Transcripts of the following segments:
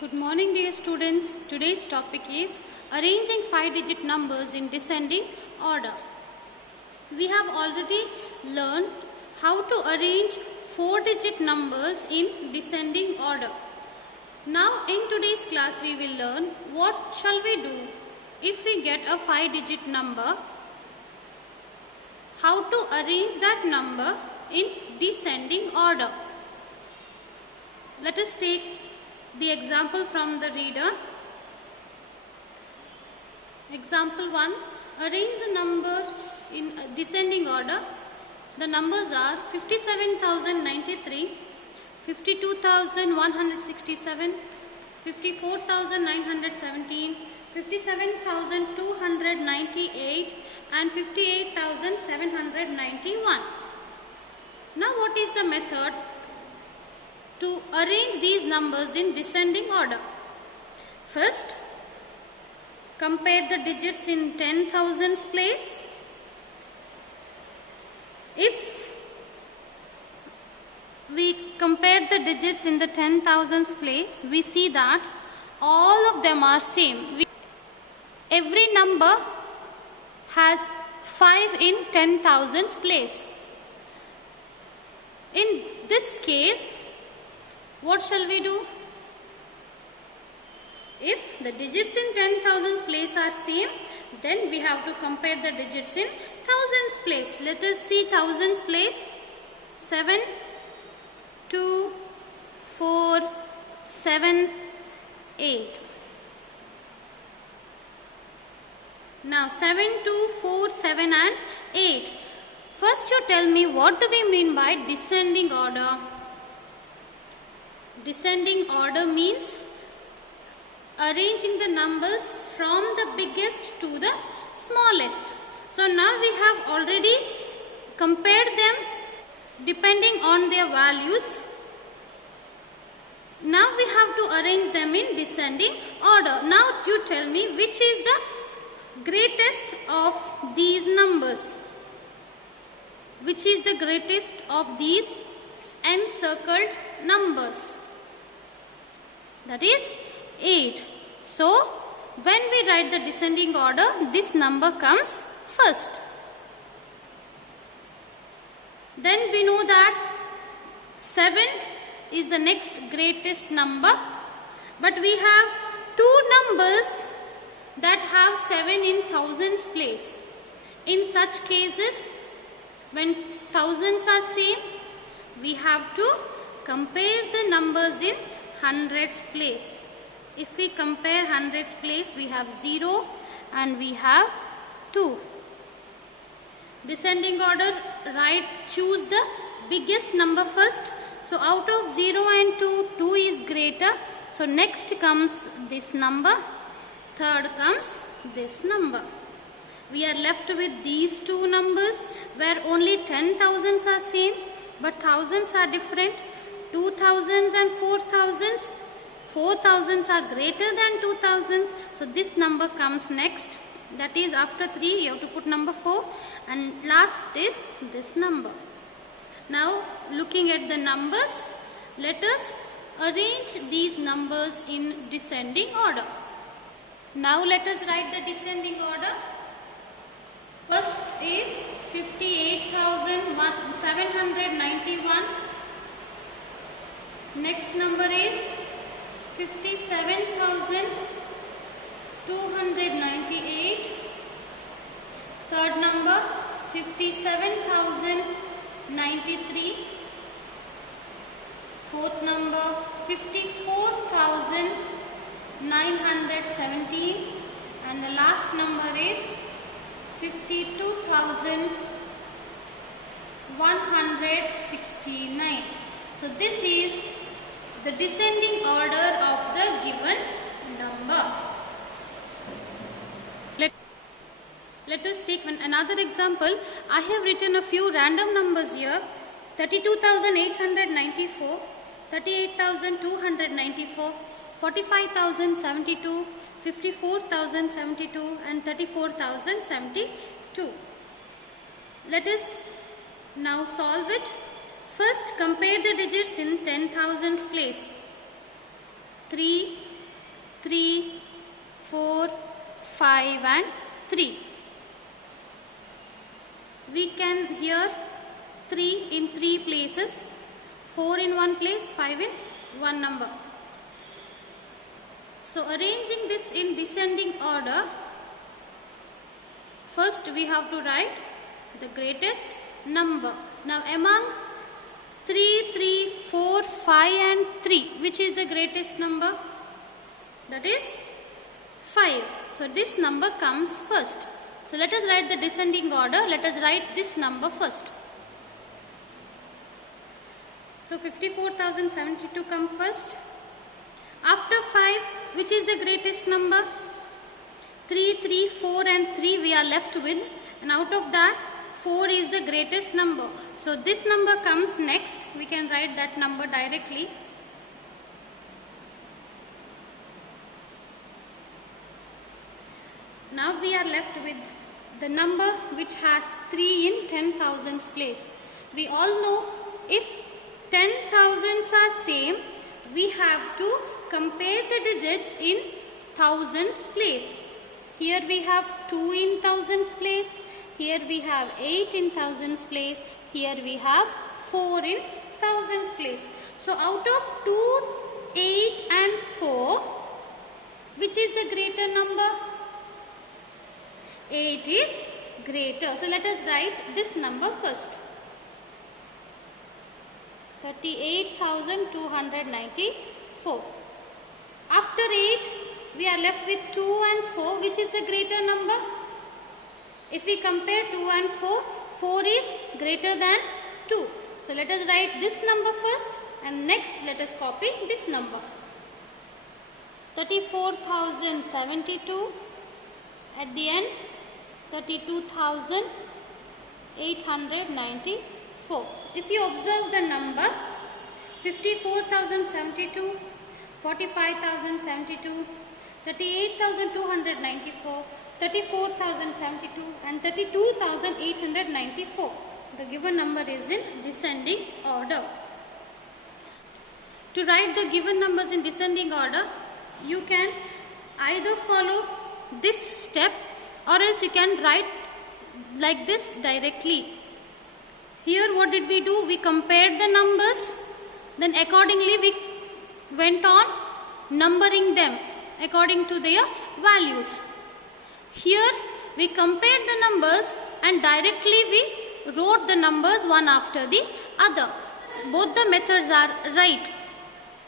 Good morning, dear students. Today's topic is arranging 5-digit numbers in descending order. We have already learned how to arrange 4-digit numbers in descending order. Now in today's class we will learn what shall we do if we get a 5-digit number, how to arrange that number in descending order. Let us take the example from the reader. Example 1. Arrange the numbers in descending order. The numbers are 57,093, 52,167, 54,917, 57,298 and 58,791. Now what is the method to arrange these numbers in descending order? First, compare the digits in 10,000s place. If we compare the digits in the 10,000s place, we see that all of them are same. Every number has 5 in 10,000s place. In this case, what shall we do? If the digits in 10,000s place are same, then we have to compare the digits in thousands place. Let us see thousands place. 7, 2, 4, 7, 8. Now 7, 2, 4, 7 and 8. First you tell me, what do we mean by descending order? Descending order means arranging the numbers from the biggest to the smallest. So now we have already compared them depending on their values. Now we have to arrange them in descending order. Now you tell me, which is the greatest of these numbers? Which is the greatest of these encircled numbers? That is 8. So when we write the descending order, this number comes first. Then we know that 7 is the next greatest number, but we have two numbers that have 7 in thousands place. In such cases, when thousands are same, we have to compare the numbers in hundreds place. If we compare hundreds place, we have 0 and we have 2. Descending order, choose the biggest number first. So out of 0 and 2, 2 is greater. So next comes this number, third comes this number. We are left with these two numbers where only 10,000s are same, but thousands are different. 2,000s and 4,000s. 4,000s are greater than 2,000s. So this number comes next. That is, after 3 you have to put number 4, and last is this number. Now looking at the numbers, let us arrange these numbers in descending order. Now let us write the descending order. First is 58,791. Next number is 57,298. Third number 57,093. Fourth number 54,917. And the last number is 52,169. So this is the descending order of the given number. Let us take another example. I have written a few random numbers here. 32,894, 38,294, 45,072, 54,072 and 34,072. Let us now solve it. First, compare the digits in 10,000s place. 3, 3, 4, 5 and 3. We can hear 3 in 3 places, 4 in one place, 5 in one number. So arranging this in descending order, first we have to write the greatest number. Now among 3, 3, 4, 5 and 3, which is the greatest number? That is 5. So this number comes first. So let us write the descending order. Let us write this number first. So 54,072 come first. After 5, which is the greatest number? 3, 3, 4 and 3 we are left with, and out of that 4 is the greatest number. So this number comes next. We can write that number directly. Now we are left with the number which has 3 in 10,000's place. We all know if 10,000's are same, we have to compare the digits in thousands place. Here we have 2 in thousands place. Here we have 8 in thousands place. Here we have 4 in thousands place. So out of 2, 8 and 4, which is the greater number? 8 is greater. So let us write this number first. 38,294. After 8, we are left with 2 and 4. Which is the greater number? If we compare 2 and 4, 4 is greater than 2. So let us write this number first, and next let us copy this number. 34,072. At the end, 32,894. If you observe the number 54,072, 45,072, 38,294, 34,072 and 32,894. The given number is in descending order. To write the given numbers in descending order, you can either follow this step or else you can write like this directly. Here what did we do? We compared the numbers, then accordingly we went on numbering them according to their values. Here we compared the numbers and directly we wrote the numbers one after the other. Both the methods are right.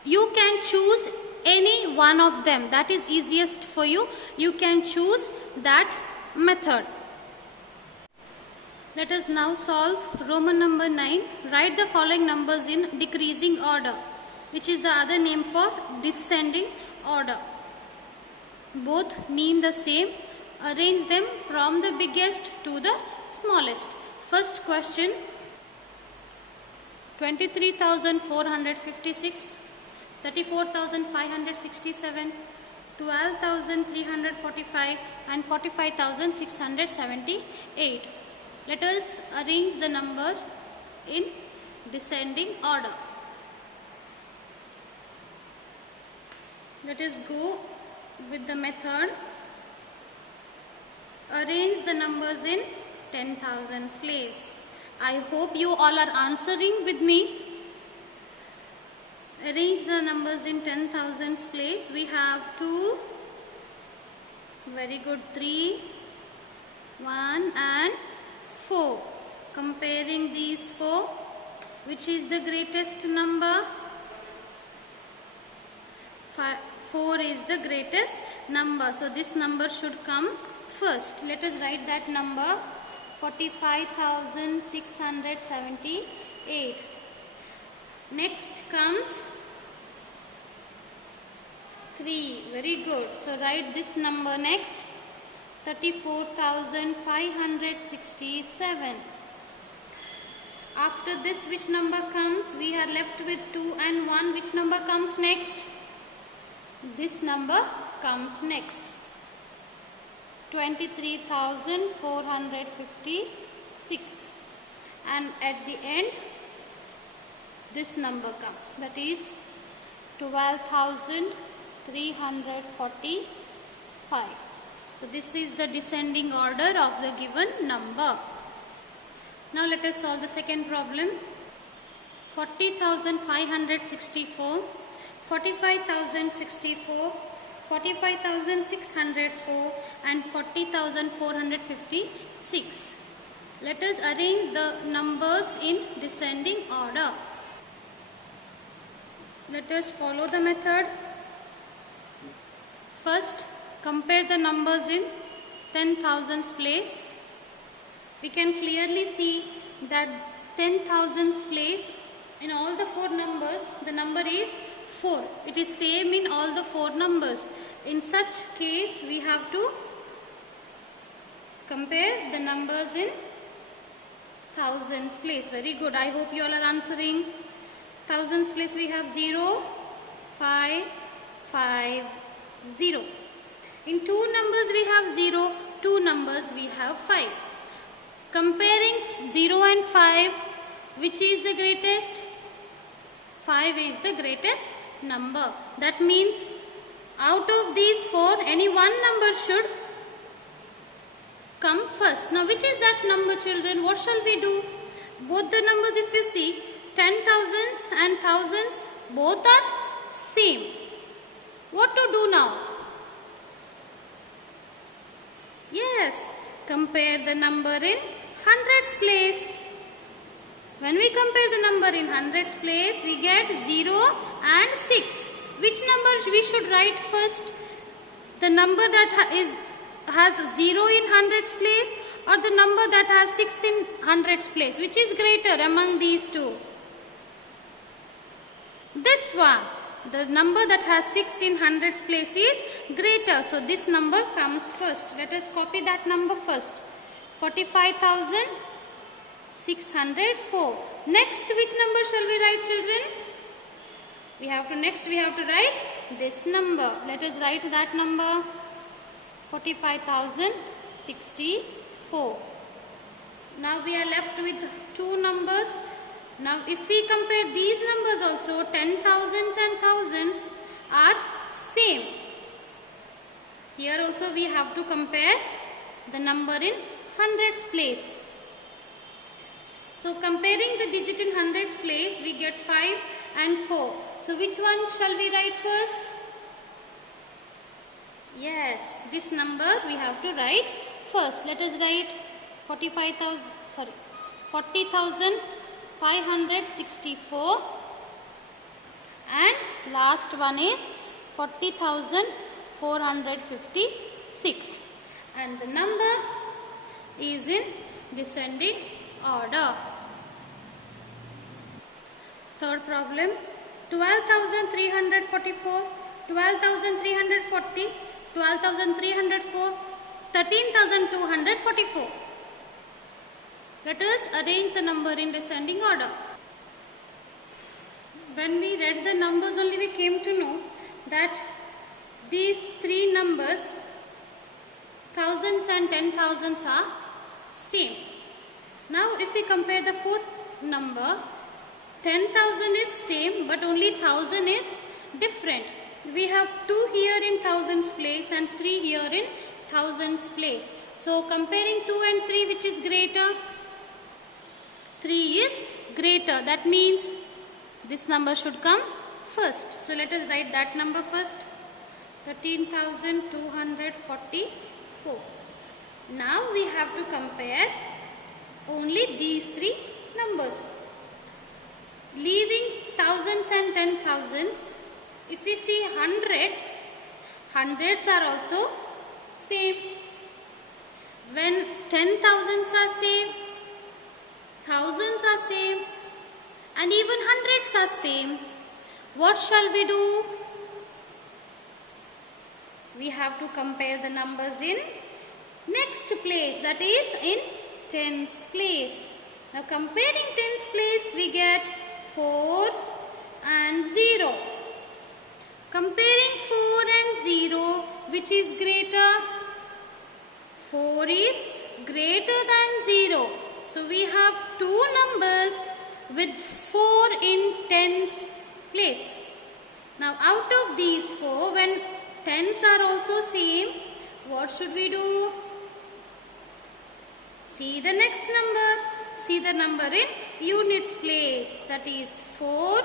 You can choose any one of them. That is easiest for you. You can choose that method. Let us now solve Roman number 9. Write the following numbers in decreasing order, which is the other name for descending order. Both mean the same. Arrange them from the biggest to the smallest. First question, 23,456, 34,567, 12,345 and 45,678. Let us arrange the number in descending order. Let us go with the method. Arrange the numbers in 10,000's place. I hope you all are answering with me. Arrange the numbers in 10,000's place. We have 2, very good, 3, 1 and 4. Comparing these 4, which is the greatest number? 4 is the greatest number. So this number should come first. Let us write that number, 45,678. Next comes 3. Very good. So write this number next, 34,567. After this, which number comes? We are left with 2 and 1. Which number comes next? This number comes next, 23,456, and at the end this number comes, that is 12,000 345. So this is the descending order of the given number. Now let us solve the second problem. 40,564, 45,064, 45,604 and 40,456. Let us arrange the numbers in descending order. Let us follow the method. First, compare the numbers in 10,000s place. We can clearly see that 10,000s place in all the four numbers, the number is 4. It is same in all the four numbers. In such case, we have to compare the numbers in thousands place. Very good. I hope you all are answering. Thousands place we have 0, 5, 5, 0. In two numbers we have 0, two numbers we have 5. Comparing 0 and 5, which is the greatest? 5 is the greatest number. That means out of these four, any one number should come first. Now which is that number, children? What shall we do? Both the numbers, if you see, 10,000s and thousands, both are same. What to do now? Yes, compare the number in hundreds place. When we compare the number in hundreds place, we get 0 and 6. Which number we should write first? The number that has 0 in hundreds place, or the number that has 6 in hundreds place? Which is greater among these two? This one. The number that has 6 in hundreds place is greater. So this number comes first. Let us copy that number first. 45,604. Next, which number shall we write, children? Next we have to write this number. Let us write that number. 45,064. Now we are left with two numbers. Now if we compare these numbers also, 10,000s and thousands are same. Here also we have to compare the number in hundreds place. So comparing the digit in hundreds place, we get 5 and 4. So which one shall we write first? Yes, this number we have to write first. Let us write 40,564 and last one is 40,456, and the number is in descending order. Third problem, 12,344, 12,340, 12,304, 13,244. Let us arrange the number in descending order. When we read the numbers only, we came to know that these three numbers, thousands and 10,000s, are same. Now if we compare the fourth number, 10,000 is same but only 1,000 is different. We have 2 here in thousands place and 3 here in thousands place. So comparing 2 and 3, which is greater? 3 is greater. That means this number should come first. So let us write that number first. 13,244. Now we have to compare only these three numbers. Leaving thousands and 10,000s, if we see hundreds, hundreds are also same. When 10,000s are same, thousands are same, and even hundreds are same, what shall we do? We have to compare the numbers in next place, that is in tens place. Now comparing tens place, we get 4 and 0. Comparing 4 and 0, which is greater? 4 is greater than 0. So we have two numbers with 4 in tens place. Now out of these 4, when tens are also same, what should we do? See the next number. See the number in units place, that is 4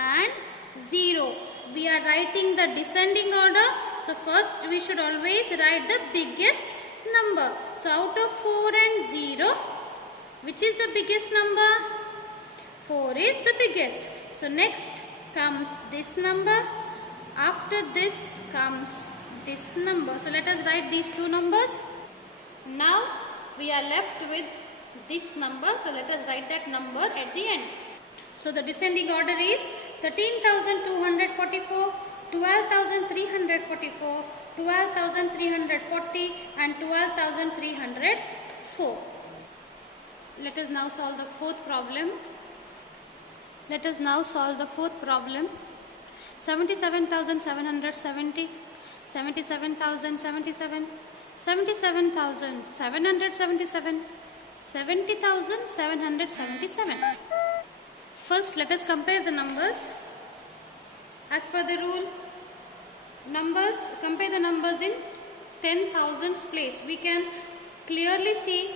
and 0. We are writing the descending order. So first we should always write the biggest number. So out of 4 and 0, which is the biggest number? 4 is the biggest. So next comes this number. After this comes this number. So let us write these two numbers. Now we are left with this number. So let us write that number at the end. So the descending order is 13,244, 12,344, 12,340 and 12,304. Let us now solve the fourth problem. 77,770, 77,770, 77,077, 77,777, 70,777. First, let us compare the numbers. As per the rule, compare the numbers in 10,000s place. We can clearly see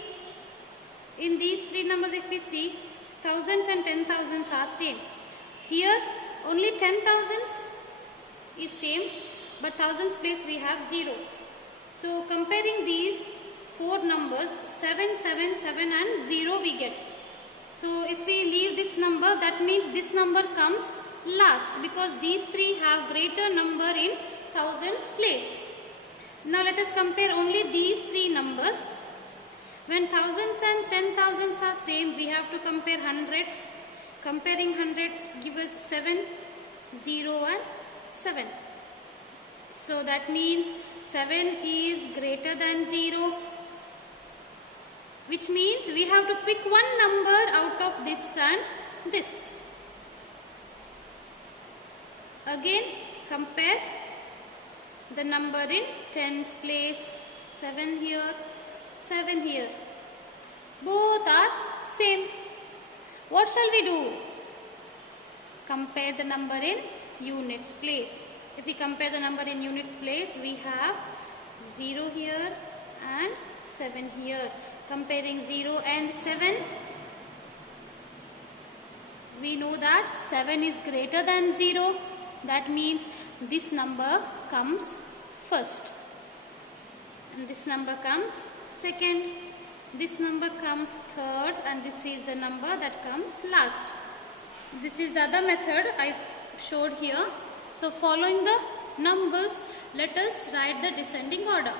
in these three numbers, if we see, thousands and 10,000s are same. Here only 10,000s is same, but thousands place we have 0. So comparing these four numbers, 7, 7, 7 and 0 we get. So if we leave this number, that means this number comes last, because these three have greater number in thousands place. Now let us compare only these three numbers. When thousands and 10,000s are same, we have to compare hundreds. Comparing hundreds give us 7, 0 and 7. So that means 7 is greater than 0, which means we have to pick one number out of this and this. Again compare the number in tens place, 7 here, 7 here. Both are same. What shall we do? Compare the number in units place. If we compare the number in units place, we have 0 here and 7 here. Comparing 0 and 7, we know that 7 is greater than 0. That means this number comes first. And this number comes second. This number comes third, and this is the number that comes last. This is the other method I showed here. So following the numbers, let us write the descending order.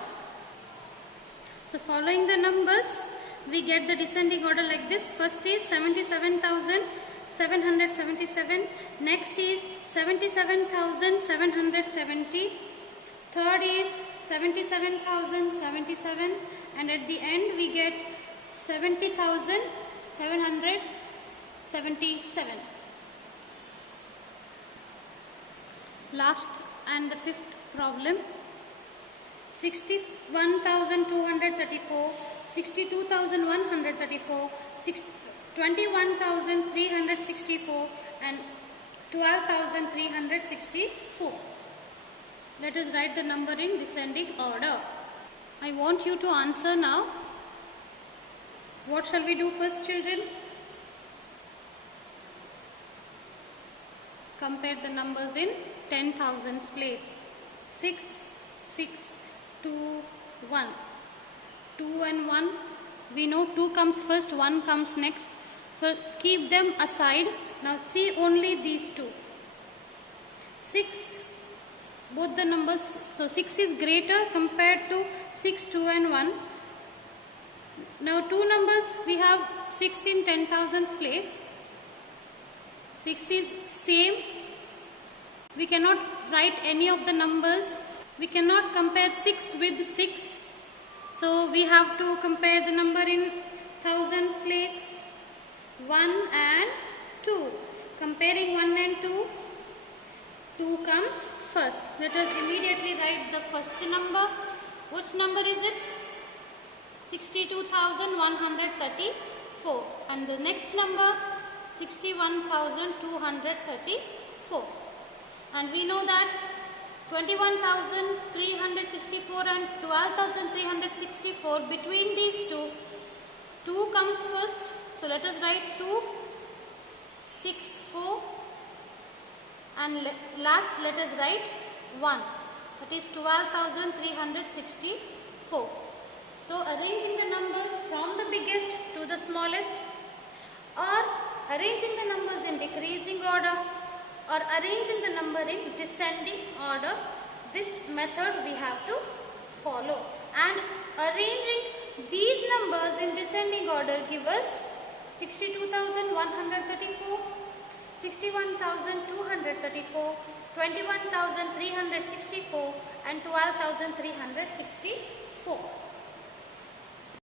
So following the numbers, we get the descending order like this. First is 77,777. Next is 77,770. Third is 77,077. And at the end we get 70,777. Last and the fifth problem. 61,234, 62,134, 21,364 and 12,364. Let us write the number in descending order. I want you to answer now. What shall we do first, children? Compare the numbers in 10,000s place. 6, 6, 2, 1. 2 and 1. We know 2 comes first, 1 comes next. So keep them aside. Now see only these two. 6. Both the numbers. So 6 is greater compared to 6, 2 and 1. Now two numbers we have 6 in 10,000s place. 6 is same. We cannot write any of the numbers. We cannot compare 6 with 6. So we have to compare the number in thousands place. 1 and 2. Comparing 1 and 2. 2 comes first. Let us immediately write the first number. Which number is it? 62,134. And the next number 61,234. And we know that 21,364 and 12,364, between these two, 2 comes first. So let us write 2, 6, 4, and last let us write 1. That is 12,364. So arranging the numbers from the biggest to the smallest, or arranging the numbers in decreasing order, or arranging the number in descending order, this method we have to follow. And arranging these numbers in descending order give us 62,134, 61,234, 21,364 and 12,364.